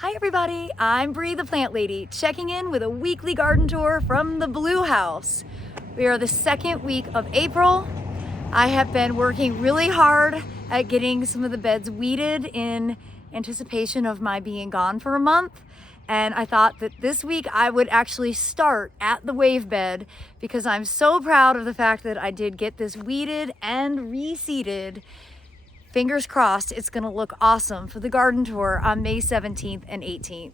Hi everybody, I'm Bree the Plant Lady, checking in with a weekly garden tour from the Blue House. We are the second week of April. I have been working really hard at getting some of the beds weeded in anticipation of my being gone for a month. And I thought that this week I would actually start at the wave bed because I'm so proud of the fact that I did get this weeded and reseeded. Fingers crossed it's gonna look awesome for the garden tour on May 17th and 18th.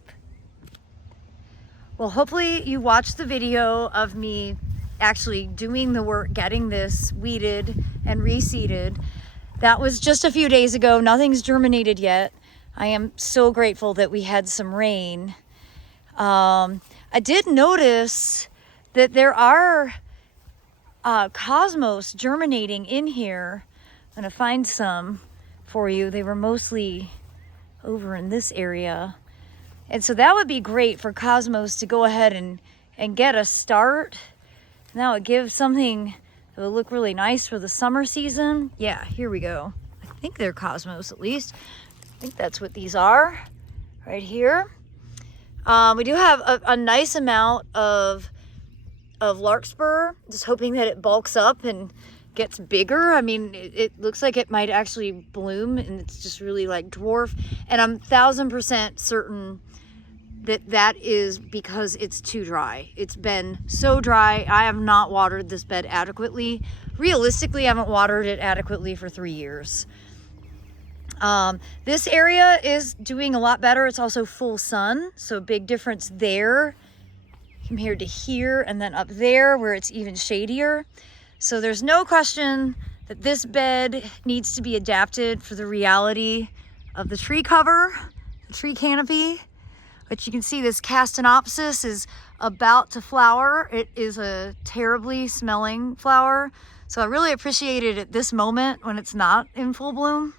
Well, hopefully you watched the video of me actually doing the work, getting this weeded and reseeded. That was just a few days ago. Nothing's germinated yet. I am so grateful that we had some rain. I did notice that there are cosmos germinating in here. I'm gonna find some for you. They were mostly over in this area. And so that would be great for cosmos to go ahead and get a start. Now it gives something that will look really nice for the summer season. Yeah, here we go. I think they're cosmos at least. I think that's what these are right here. We do have a nice amount of larkspur, just hoping that it bulks up and gets bigger. I mean, it looks like it might actually bloom and it's just really like dwarf. And I'm 1000% certain that that is because it's too dry. It's been so dry. I have not watered this bed adequately. Realistically, I haven't watered it adequately for 3 years. This area is doing a lot better. It's also full sun, so big difference there compared to here and then up there where it's even shadier. So there's no question that this bed needs to be adapted for the reality of the tree cover, the tree canopy, which you can see this Castanopsis is about to flower. It is a terribly smelling flower. So I really appreciate it at this moment when it's not in full bloom,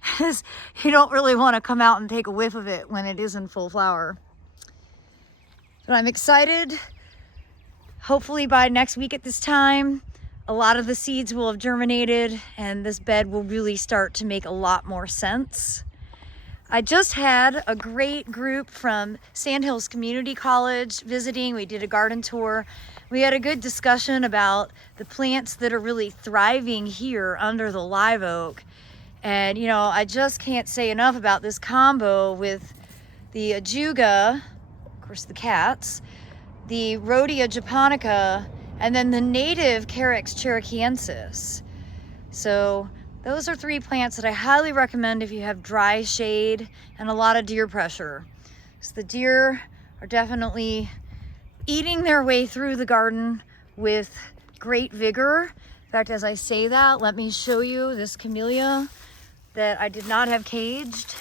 because you don't really want to come out and take a whiff of it when it is in full flower. But I'm excited. Hopefully by next week at this time, a lot of the seeds will have germinated and this bed will really start to make a lot more sense. I just had a great group from Sandhills Community College visiting. We did a garden tour. We had a good discussion about the plants that are really thriving here under the live oak. And you know, I just can't say enough about this combo with the ajuga, of course the cats, the Rhodia japonica, and then the native Carex cherokeensis. So those are 3 plants that I highly recommend if you have dry shade and a lot of deer pressure. So the deer are definitely eating their way through the garden with great vigor. In fact, as I say that, let me show you this camellia that I did not have caged.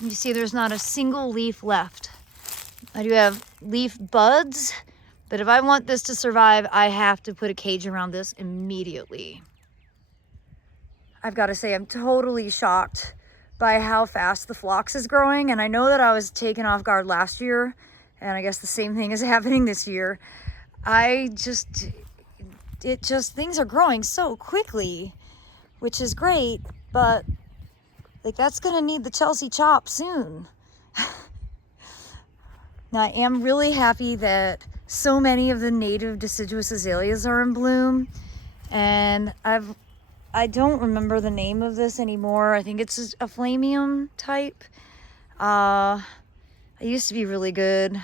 You see there's not a single leaf left. I do have leaf buds, but if I want this to survive, I have to put a cage around this immediately. I've got to say, I'm totally shocked by how fast the phlox is growing. And I know that I was taken off guard last year, and I guess the same thing is happening this year. Things are growing so quickly, which is great, but like that's gonna need the Chelsea chop soon. Now I am really happy that so many of the native deciduous azaleas are in bloom, and I don't remember the name of this anymore. I think it's a Flamium type. I used to be really good,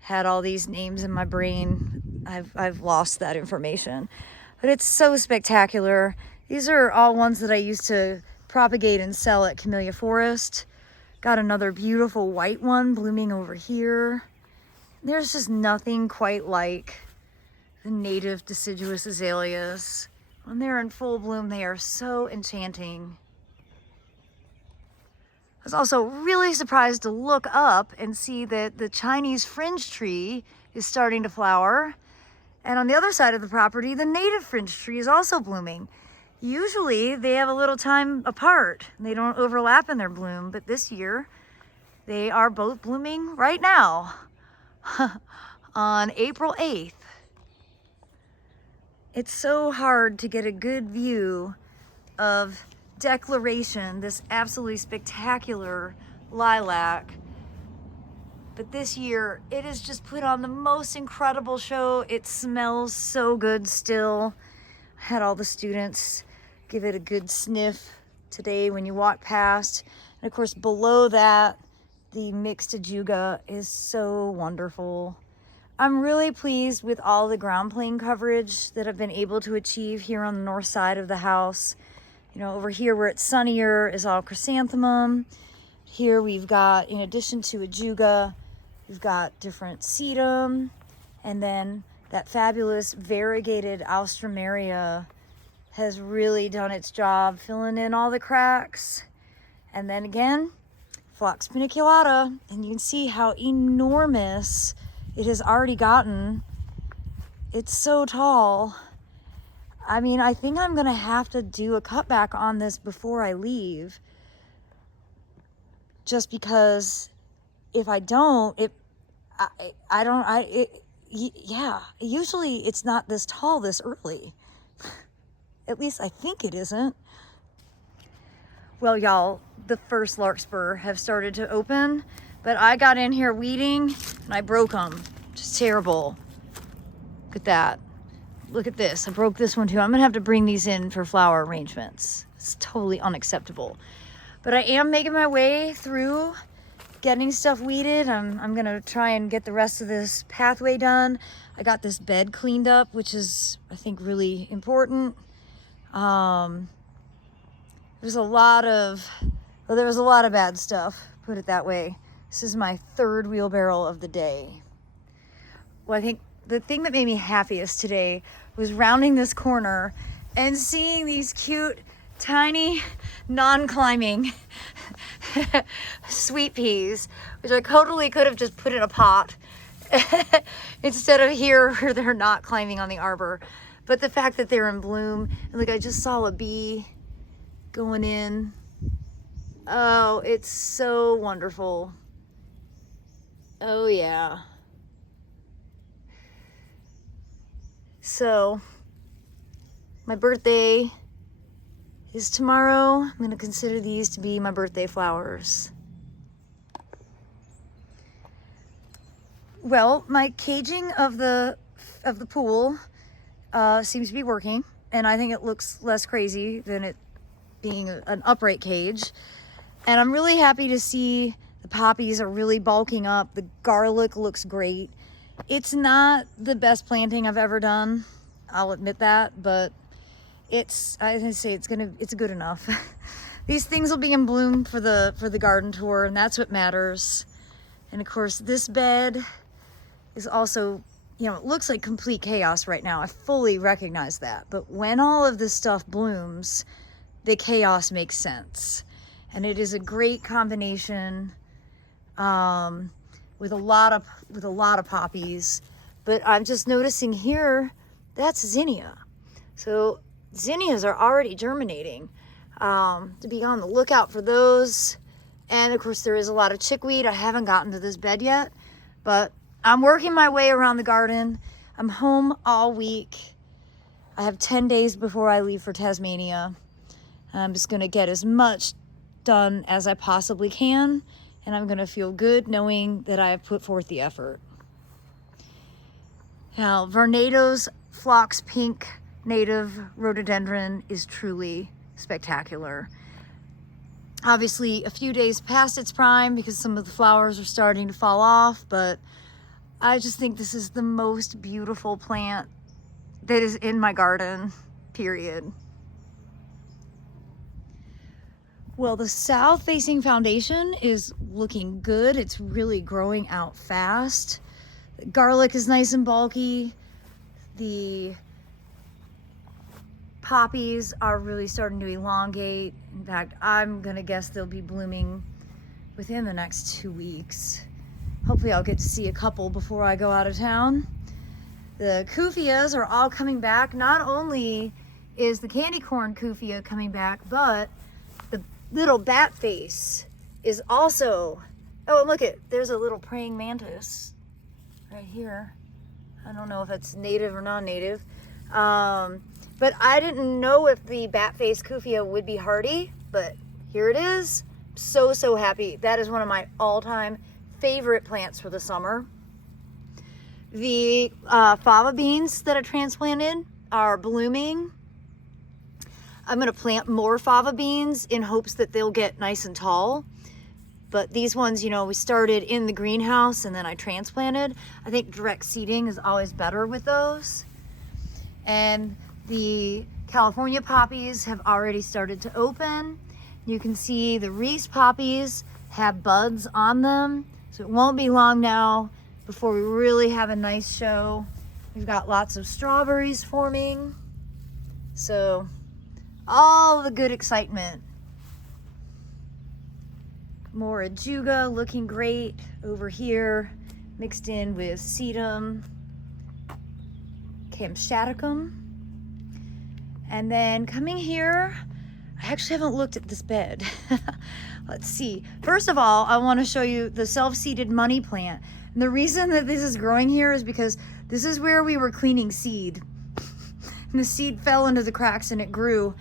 had all these names in my brain. I've lost that information, but it's so spectacular. These are all ones that I used to propagate and sell at Camellia Forest. Got another beautiful white one blooming over here. There's just nothing quite like the native deciduous azaleas. When they're in full bloom, they are so enchanting. I was also really surprised to look up and see that the Chinese fringe tree is starting to flower. And on the other side of the property, the native fringe tree is also blooming. Usually they have a little time apart. They don't overlap in their bloom, but this year they are both blooming right now on April 8th. It's so hard to get a good view of Declaration, this absolutely spectacular lilac, But this year, it has just put on the most incredible show. It smells so good still. I had all the students give it a good sniff today when you walk past. And of course, below that, the mixed ajuga is so wonderful. I'm really pleased with all the ground plane coverage that I've been able to achieve here on the north side of the house. You know, over here where it's sunnier is all chrysanthemum. Here we've got, in addition to ajuga, we've got different sedum, and then that fabulous variegated alstroemeria has really done its job filling in all the cracks. And then again, Phlox paniculata, and you can see how enormous it has already gotten. It's so tall. I mean, I think I'm gonna have to do a cutback on this before I leave, just because if I don't, yeah, usually it's not this tall this early. At least I think it isn't. Well, y'all, the first larkspur have started to open, but I got in here weeding and I broke them. Just terrible. Look at that. Look at this. I broke this one too. I'm gonna have to bring these in for flower arrangements. It's totally unacceptable. But I am making my way through getting stuff weeded. I'm gonna try and get the rest of this pathway done. I got this bed cleaned up, which is, I think, really important. There was a lot of bad stuff, put it that way. This is my third wheelbarrow of the day. Well, I think the thing that made me happiest today was rounding this corner and seeing these cute, tiny, non-climbing sweet peas, which I totally could have just put in a pot instead of here where they're not climbing on the arbor. But the fact that they're in bloom, and look, I just saw a bee going in. Oh, it's so wonderful. Oh yeah. So, my birthday is tomorrow. I'm gonna consider these to be my birthday flowers. Well, my caging of the pool seems to be working, and I think it looks less crazy than it being an upright cage. And I'm really happy to see the poppies are really bulking up. The garlic looks great. It's not the best planting I've ever done, I'll admit that, but it's good enough. These things will be in bloom for the garden tour, and that's what matters. And of course, this bed is also, you know, it looks like complete chaos right now. I fully recognize that. But when all of this stuff blooms, the chaos makes sense. And it is a great combination with a lot of poppies. But I'm just noticing here, that's zinnia. So zinnias are already germinating. To be on the lookout for those. And of course, there is a lot of chickweed. I haven't gotten to this bed yet, but I'm working my way around the garden. I'm home all week. I have 10 days before I leave for Tasmania. I'm just gonna get as much done as I possibly can, and I'm gonna feel good knowing that I have put forth the effort. Now, Varnado's Phlox Pink native rhododendron is truly spectacular. Obviously, a few days past its prime because some of the flowers are starting to fall off, but I just think this is the most beautiful plant that is in my garden, period. Well, the south-facing foundation is looking good. It's really growing out fast. The garlic is nice and bulky. The poppies are really starting to elongate. In fact, I'm gonna guess they'll be blooming within the next 2 weeks. Hopefully I'll get to see a couple before I go out of town. The Kufias are all coming back. Not only is the candy corn Kufia coming back, but the little bat face is also, oh, and look there's a little praying mantis right here. I don't know if it's native or non-native. But I didn't know if the bat face Kufia would be hardy, but here it is. So happy. That is one of my all-time favorite plants for the summer. The fava beans that I transplanted are blooming. I'm gonna plant more fava beans in hopes that they'll get nice and tall. But these ones, you know, we started in the greenhouse and then I transplanted. I think direct seeding is always better with those. And the California poppies have already started to open. You can see the Reese poppies have buds on them. So it won't be long now before we really have a nice show. We've got lots of strawberries forming. So all the good excitement. More ajuga looking great over here, mixed in with sedum, Kamchaticum. And then coming here, I actually haven't looked at this bed. Let's see. First of all, I want to show you the self-seeded money plant. And the reason that this is growing here is because this is where we were cleaning seed. And the seed fell into the cracks and it grew.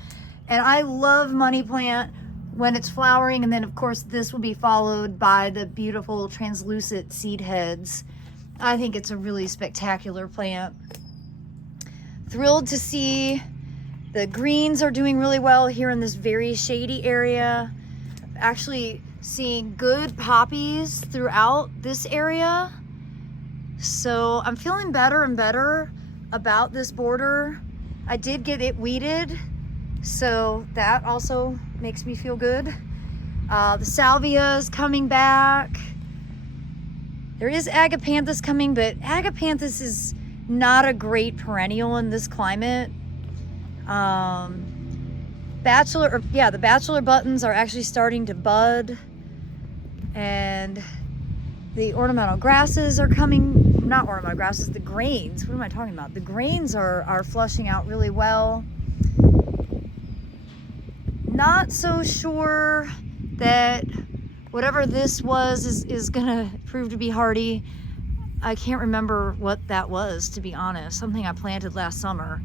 And I love money plant when it's flowering, and then of course this will be followed by the beautiful translucent seed heads. I think it's a really spectacular plant. Thrilled to see the greens are doing really well here in this very shady area. Actually seeing good poppies throughout this area. So I'm feeling better and better about this border. I did get it weeded, so that also makes me feel good. The salvia is coming back. There is agapanthus coming, but agapanthus is not a great perennial in this climate. The bachelor buttons are actually starting to bud, and the ornamental grasses are coming. Not ornamental grasses, the grains. What am I talking about? The grains are flushing out really well. Not so sure that whatever this was is gonna prove to be hardy. I can't remember what that was, to be honest. Something I planted last summer.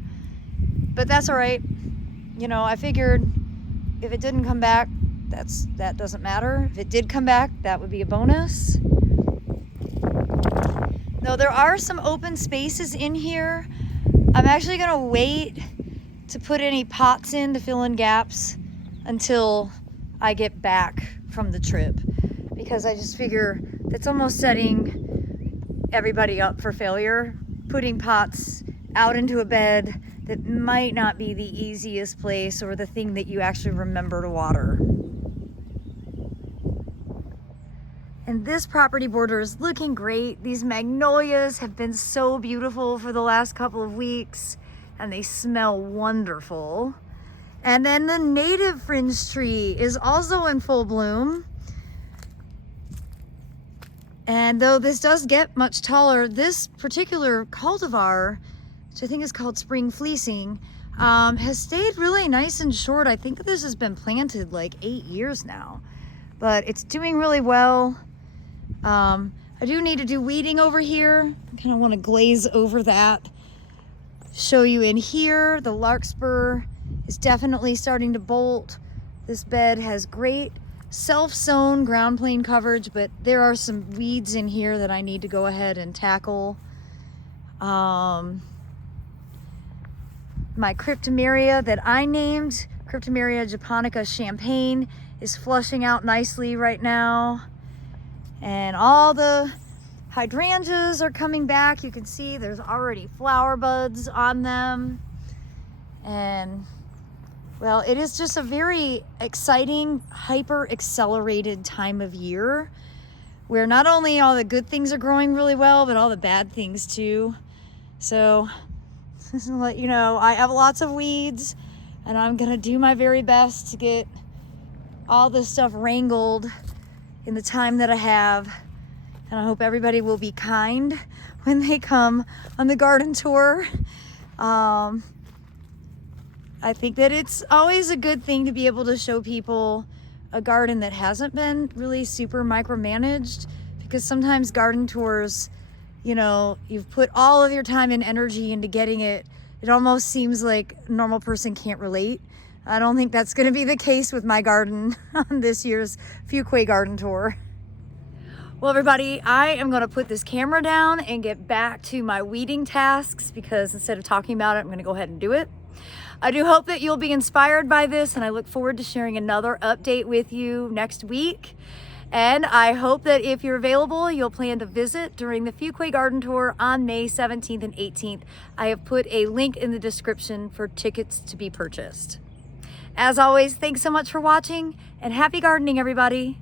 But that's all right. You know, I figured if it didn't come back, that doesn't matter. If it did come back, that would be a bonus. Though there are some open spaces in here. I'm actually gonna wait to put any pots in to fill in gaps until I get back from the trip, because I just figure that's almost setting everybody up for failure, putting pots out into a bed that might not be the easiest place or the thing that you actually remember to water. And this property border is looking great. These magnolias have been so beautiful for the last couple of weeks, and they smell wonderful. And then the native fringe tree is also in full bloom. And though this does get much taller, this particular cultivar, which I think is called Spring Fleecing, has stayed really nice and short. I think this has been planted like 8 years now, but it's doing really well. I do need to do weeding over here. I kind of want to glaze over that. Show you in here, the larkspur is definitely starting to bolt. This bed has great self-sown ground plane coverage, but there are some weeds in here that I need to go ahead and tackle. My cryptomeria that I named, Cryptomeria japonica champagne, is flushing out nicely right now. And all the hydrangeas are coming back. You can see there's already flower buds on them. And well, it is just a very exciting, hyper accelerated time of year where not only all the good things are growing really well, but all the bad things too. So just to let you know, I have lots of weeds, and I'm gonna do my very best to get all this stuff wrangled in the time that I have. And I hope everybody will be kind when they come on the garden tour. I think that it's always a good thing to be able to show people a garden that hasn't been really super micromanaged, because sometimes garden tours, you know, you've put all of your time and energy into getting it. It almost seems like a normal person can't relate. I don't think that's going to be the case with my garden on this year's Fuquay garden tour. Well, everybody, I am going to put this camera down and get back to my weeding tasks, because instead of talking about it, I'm going to go ahead and do it. I do hope that you'll be inspired by this, and I look forward to sharing another update with you next week. And I hope that if you're available, you'll plan to visit during the Fuquay Garden Tour on May 17th and 18th. I have put a link in the description for tickets to be purchased. As always, thanks so much for watching, and happy gardening, everybody.